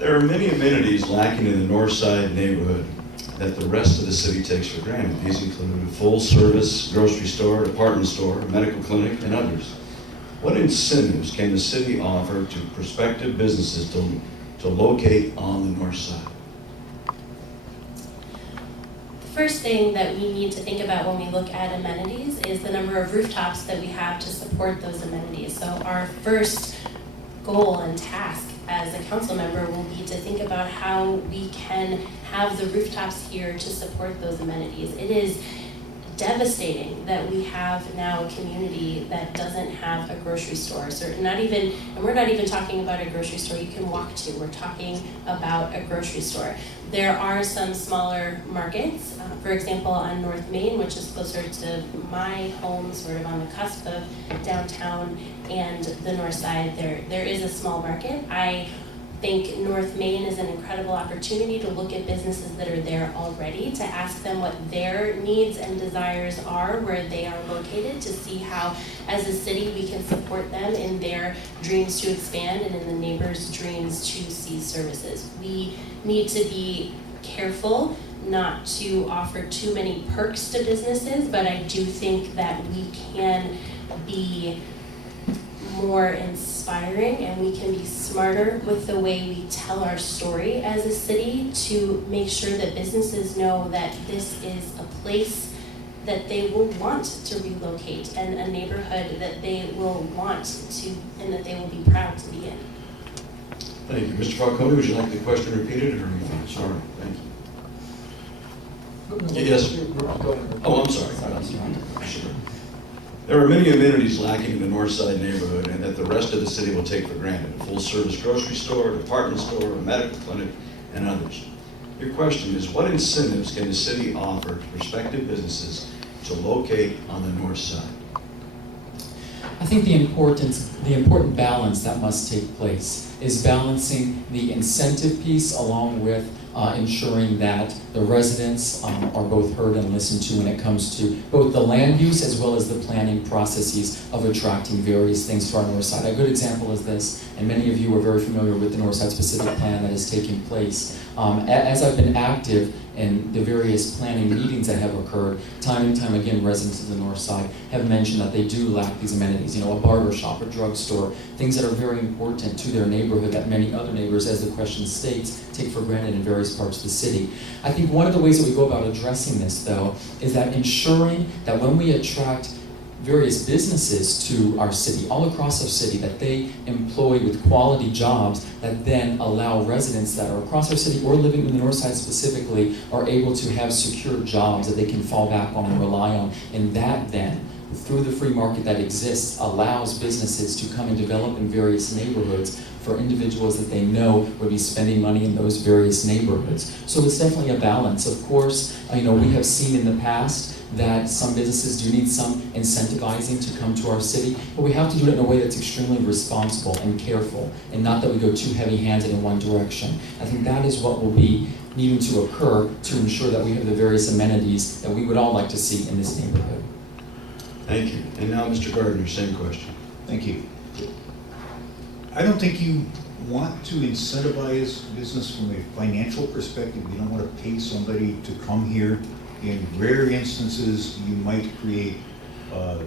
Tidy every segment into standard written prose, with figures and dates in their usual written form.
There are many amenities lacking in the Northside neighborhood that the rest of the city takes for granted. These include a full-service grocery store, department store, medical clinic, and others. What incentives can the city offer to prospective businesses to locate on the north side? The first thing that we need to think about when we look at amenities is the number of rooftops that we have to support those amenities. So our first goal and task as a council member will be to think about how we can have the rooftops here to support those amenities. It is devastating that we have now a community that doesn't have a grocery store. So we're not even talking about a grocery store you can walk to. We're talking about a grocery store. There are some smaller markets, for example, on North Main, which is closer to my home, sort of on the cusp of downtown and the north side. There is a small market. I think North Main is an incredible opportunity to look at businesses that are there already, to ask them what their needs and desires are where they are located, to see how, as a city, we can support them in their dreams to expand and in the neighbors' dreams to see services. We need to be careful not to offer too many perks to businesses, but I do think that we can be more inspiring and we can be smarter with the way we tell our story as a city to make sure that businesses know that this is a place that they will want to relocate and a neighborhood that they will want to and that they will be proud to be in. Thank you. Mr. Falcone, would you like the question repeated or anything? Sorry, thank you. Yes. Oh, I'm sorry. Sure. There are many amenities lacking in the Northside neighborhood and that the rest of the city will take for granted. A full-service grocery store, department store, a medical clinic, and others. Your question is, what incentives can the city offer to prospective businesses to locate on the north side? I think the important balance that must take place is balancing the incentive piece along with ensuring that the residents are both heard and listened to when it comes to both the land use as well as the planning processes of attracting various things to our north side. A good example is this, and many of you are very familiar with the Northside specific plan that is taking place. As I've been active in the various planning meetings that have occurred, time and time again, residents of the north side have mentioned that they do lack these amenities. You know, a barber shop, a drugstore, things that are very important to their neighborhood that many other neighbors, as the question states, take for granted in various parts of the city. I think one of the ways that we go about addressing this, though, is that ensuring that when we attract various businesses to our city, all across our city, that they employ with quality jobs that then allow residents that are across our city or living in the north side specifically are able to have secure jobs that they can fall back on and rely on. And that then, through the free market that exists, allows businesses to come and develop in various neighborhoods for individuals that they know would be spending money in those various neighborhoods. So it's definitely a balance. Of course, we have seen in the past that some businesses do need some incentivizing to come to our city, but we have to do it in a way that's extremely responsible and careful, and not that we go too heavy-handed in one direction. I think that is what will be needing to occur to ensure that we have the various amenities that we would all like to see in this neighborhood. Thank you. And now, Mr. Gardner, same question. Thank you. I don't think you want to incentivize business from a financial perspective. You don't want to pay somebody to come here. In rare instances, you might create a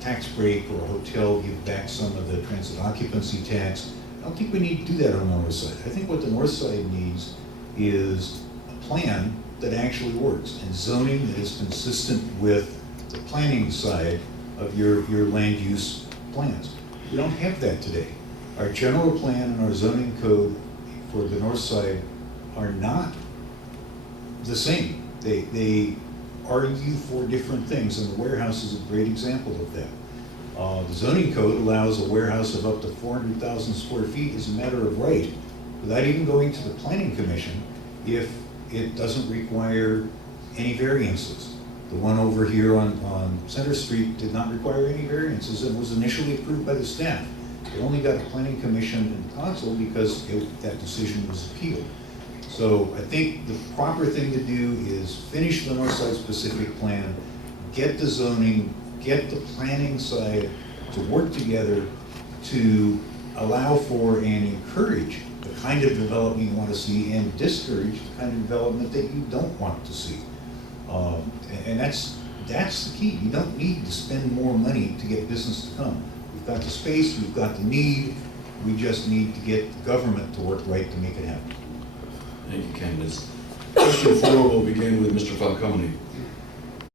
tax break, or a hotel give back some of the transit occupancy tax. I don't think we need to do that on the north side. I think what the north side needs is a plan that actually works and zoning that is consistent with the planning side of your land use plans. We don't have that today. Our general plan and our zoning code for the north side are not the same. They argue for different things, and the warehouse is a great example of that. The zoning code allows a warehouse of up to 400,000 square feet as a matter of right, without even going to the planning commission, if it doesn't require any variances. The one over here on Center Street did not require any variances and was initially approved by the staff. It only got a planning commission and council because that decision was appealed. So I think the proper thing to do is finish the Northside specific plan, get the zoning, get the planning side to work together to allow for and encourage the kind of development you want to see and discourage the kind of development that you don't want to see. And that's the key. You don't need to spend more money to get business to come. We've got the space, we've got the need, we just need to get the government to work right to make it happen. Thank you, candidates. Question 4 will begin with Mr. Falcone.